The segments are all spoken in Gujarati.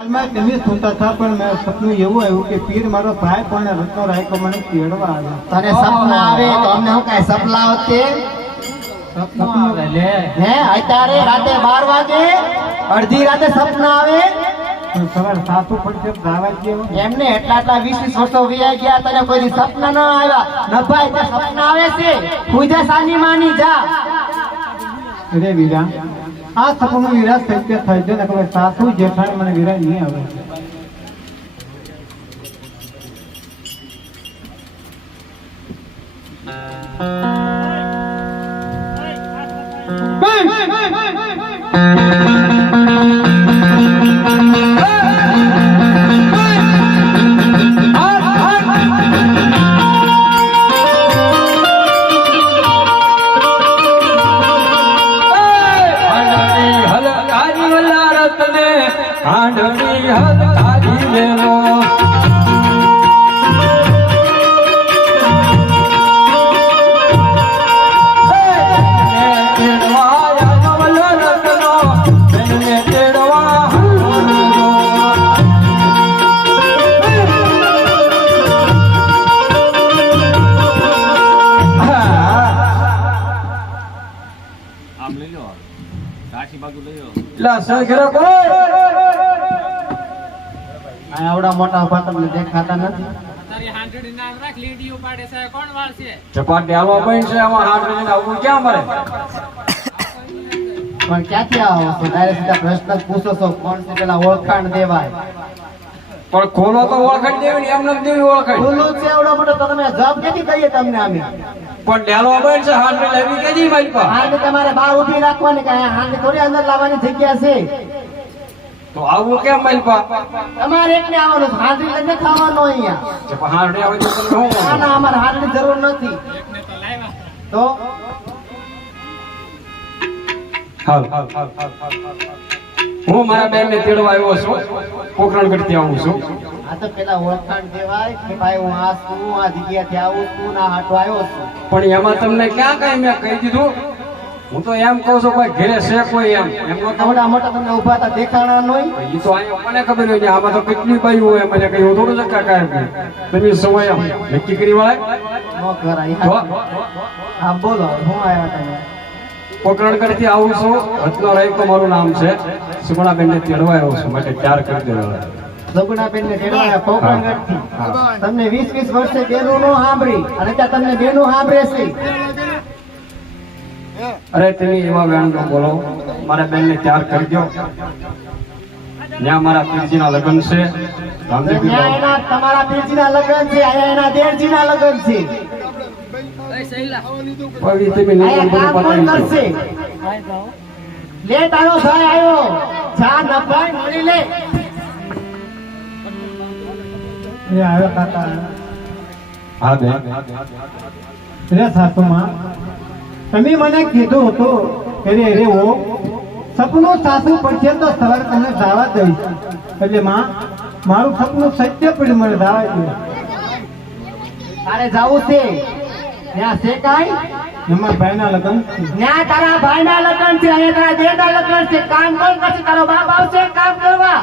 હાલમાં તમે સૂતા હતા પણ મેં સપનું એવું આવ્યું કે પીર મારો ભાઈ પણ રત્નો રાયકો મને તેડવા આવ્યો. તને સપના આવે તો અમને હું કાંઈ સપના આવતે? સપનું આવે. લે. હે અત્યારે રાતે બાર વાગે અડધી રાતે સપના આવે? તો સવારે સાસુ પડશે દાવા એમને એટલા એટલા વીસ વીસ વર્ષો વીયા ગયા તને કોઈ સપના ના આવ્યા. નભાઈ સપના આવે છે. પૂજા સાની માની જા. રે વીરા આ સપનું વિરાજ સત્ય થાય છે ખબર સાસુ જેઠાણ મને વિરાજ નહીં આવે હાંડણી હાંડણી હલકારી વેલો. આમ લઈ આવડા મોટા ઊભા તમને દેખાતા નથી. તારી હાંડડી નામ રાખ લીડીઓ પાડે છે. કોણ વાળશે? ચપાટી હાલવા પણ છે આમાં હાંડણી આવું ક્યાં મરે પણ ક્યાંથી આવો છો? તારે સીધા પ્રશ્ન પૂછો છો કોણ છે પેલા ઓળખાણ દેવાય? પણ ખોલો તો ઓળખાણ દેવી ને એમ નથી દેવી ઓળખાણ. ખુલ્લું છે એવડો મોટો તો તમે જવાબ ક્યાંથી કહીએ તમને અમે પણ ડેલો છે હાંડણી લેવી કેજી મારી પાસે? હાંડ તમારે બહાર ઊભી રાખવાની કે અહીંયા થોડી અંદર લાવવાની જગ્યા છે? તો આવું કેમ મારી પાસે તમારે એકને આવવાનું છે. લઈને ખાવાનો અહીંયા. હાંડણી આવે તો શું ના ના અમારે હાંડની જરૂર નથી. એકને તો? લાવ્યા તો હાલ હું મારા બેન ને તેડવા આવ્યો છું. પોખરણ કરતી આવું છું. આ તો પેલા ઓળખાણ કહેવાય કે ભાઈ હું આ છું આ જગ્યાથી આવું છું ના હાટો આવ્યો છું. પણ એમાં તમને ક્યાં કઈ મેં કહી દીધું? હું તો એમ કહું છું કોઈ ઘેરે છે કોઈ એમ. એમ આવડા મોટા તમને ઊભા હતા દેખાણા નો એ તો અહીંયા મને ખબર હોય આમાં તો કેટલી બાઈ હોય મને કઈ હું થોડું ચક્કા કાયમ તમે સમય નક્કી કરી વાળા? કરાય હા. બોલો હું આવ્યા તમે? પોકરણ કરતી આવું છું. રત્નો રાયકો મારું નામ છે. સુગુણાબેન ને તેડવા આવ્યો છું માટે ચાર કરી દેવા સગુણાબેન ને તેડવાયા પોકરણગઢથી. તમને વીસ વીસ વર્ષે બેનું નો સાંભળી અને ત્યાં તમને બેનું સાંભળે છે. અરે તમે એવા વેણ બોલો મારા બેન ને ત્યાર કરી દો. ત્યાં મારા પીરજીના લગ્ન છે. તમારા પીરજીના લગ્ન છે અહીંયા એના દેરજીના લગ્ન છે. પવિ તમે અહીંયા નિયમ બધું કામ કોણ પતાવી દો કરશે? લે તારો ભાઈ આવ્યો. જા નભાઈ મળી લે. એ આવ્યો કાકા. હા બે રે સાસુમાં. તમે મને કીધું હતું કે રે રે ઓ સપનું સાસુ પડશે તો સવાર તમને દાવા દઈશ. એટલે માં મારું સપનું સત્ય પડ્યું મને દાવા દે તારે જાવું છે? ત્યાં છે કાંઈ? એમાં ભાઈના લગ્ન ત્યાં તારા ભાઈના લગ્ન છે અહીંયા તારા દેરના લગ્ન છે. કામ કોણ કરશે તારો બાપ આવશે કામ કરવા.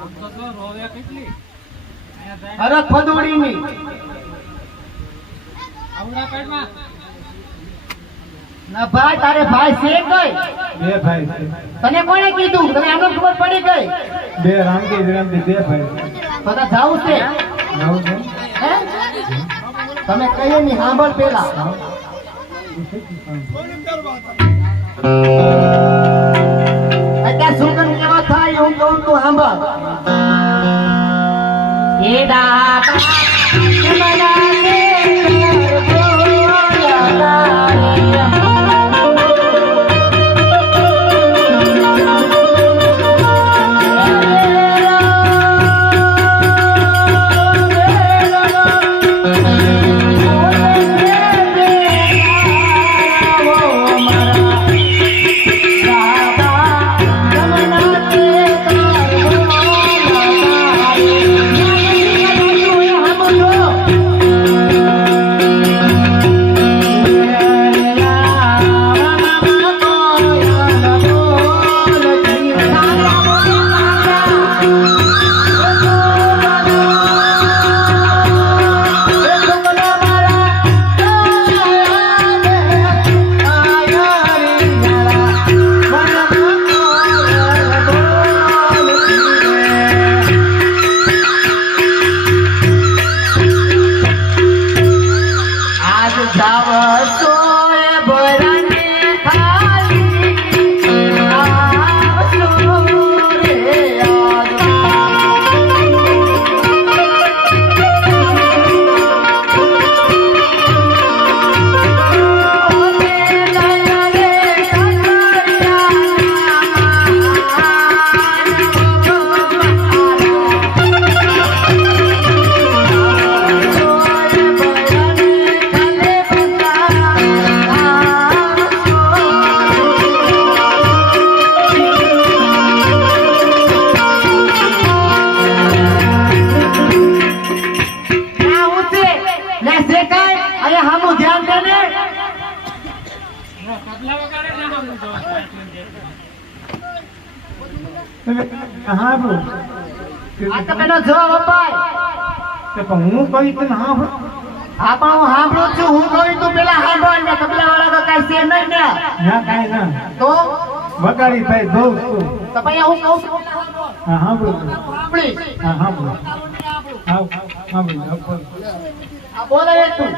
આમ તો રોવે કેટલી? અરે પેટમાં. ના ભાઈ તારે ભાઈ છે કઈ? બે ભાઈ છે. તને કોણે કીધું? તને આનો ખબર પડી ગઈ બે રામજી વિરામદેવ બે ભાઈ બધા જાવું છે? આવું છે? હે? તમે કહીએ ની સાંભળ પેલા. અત્યારે શું કરું કેવા થાય હું કહું તું સાંભળ. એ દાતા મને એટલે તો પેલો જવાબ અપાય. કે પણ હું કહી તને હા બરો હા પણ હું સાંભળું છું. હું કહી તું પેલા સાંભળો ને તબલા વાળા તો કાંઈ છે નહીં ને. ના કાંઈ ના. તો? વગાડી ભાઈ જોઉં છું તો ભાઈ હું કહું છું. હા બરો સાંભળીશ. હા હા આવ સાંભળી બોલ. હવે તું.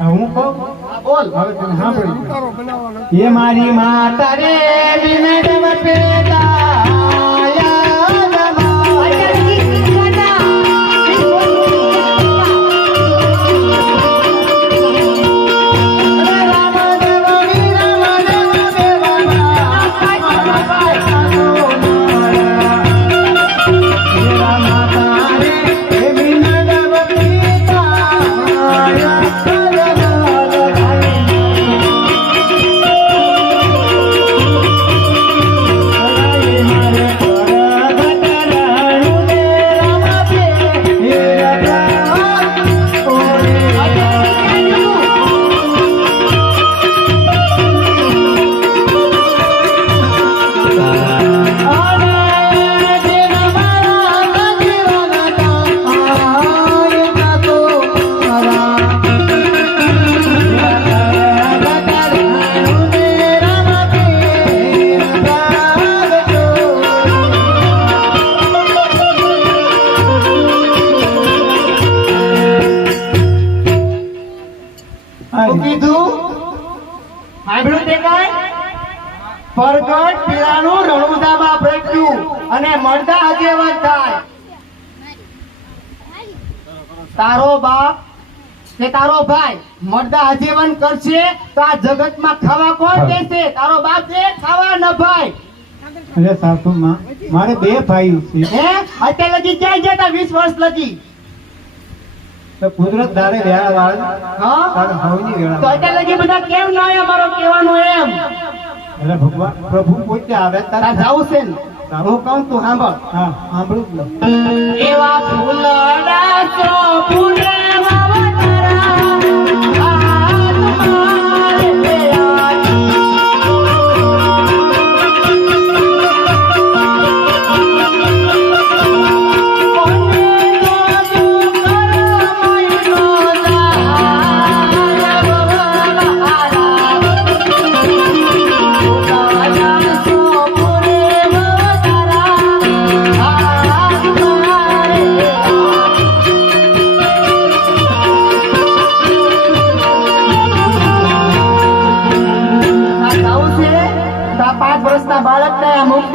હું કહું? આ બોલ. હવે તમે સાંભળી એ મારી માતા રે વિનડવ પેદાયા કીધું સાંભળ્યું તે કાંઈ? પરગટ પીળાનું રણુદામાં ભેટ્યું અને મળદા હજેવન થાય. તારો બાપ કે તારો ભાઈ મળદા આજીવન કરશે તો આ જગતમાં ખાવા કોણ દેશે? તારો બાપ છે? ખાવા ન ભાઈ. અરે સાસુમાં મારે બે ભાઈ છે. હે? અત્યારે લગી ક્યાં ગયા વીસ વર્ષ લગી. તો કુદરત ધારે વેળા વાળ હા? તારે હવની વેળા તો અત્યારે લગી બધા કેમ ના આવ્યા? મારો કહેવાનું એમ. એટલે ભગવાન પ્રભુ પોતે આવે તારા જાવ છે ને? તારો કહું તું સાંભળ. હા સાંભળું જ એવા ફૂલડા સો ફૂલે વાવતરા,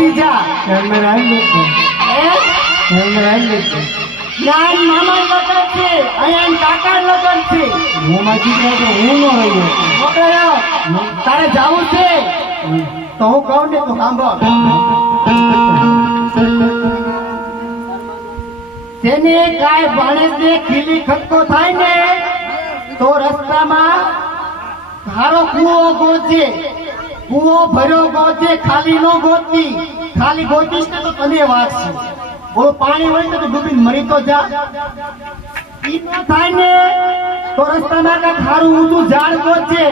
બાળકને જા. એમને રાઈ લેજો એમને રાઈ લેજો જ્ઞાન મામા લગન છે. અહીંયા કાકા લગન છે. હું માજી કહું તો હું ન રહ્યો મોકલ્યો તારે જાવું છે? તો હું કહું ને તું સાંભળ. તેને કાંઈ ભાણેજને ખીલી ખટકો થાય ને તો રસ્તામાં હારો કુવો ગોતજે કૂવો ભર્યો ગોતે ખાલી નો ગોતી ખાલી ગોતીશ ને તો તને વાગશે બોલો, પાણી હોય તો ડૂબી મરી તો જા. ઈ ન થાય ને, તો રસ્તામાં કા ખારું ઊંચું ઝાડ ગોતજે.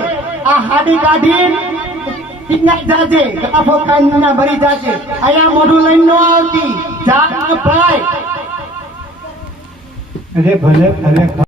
આ હાડી કાઢી ટીંગાઈ જાજે. ગાફો ખાઈને ના ભરી જાજે. અહીંયા મોઢું લઈને ન આવતી. ઝાડ ન પડાય અરે ભલે ભલે.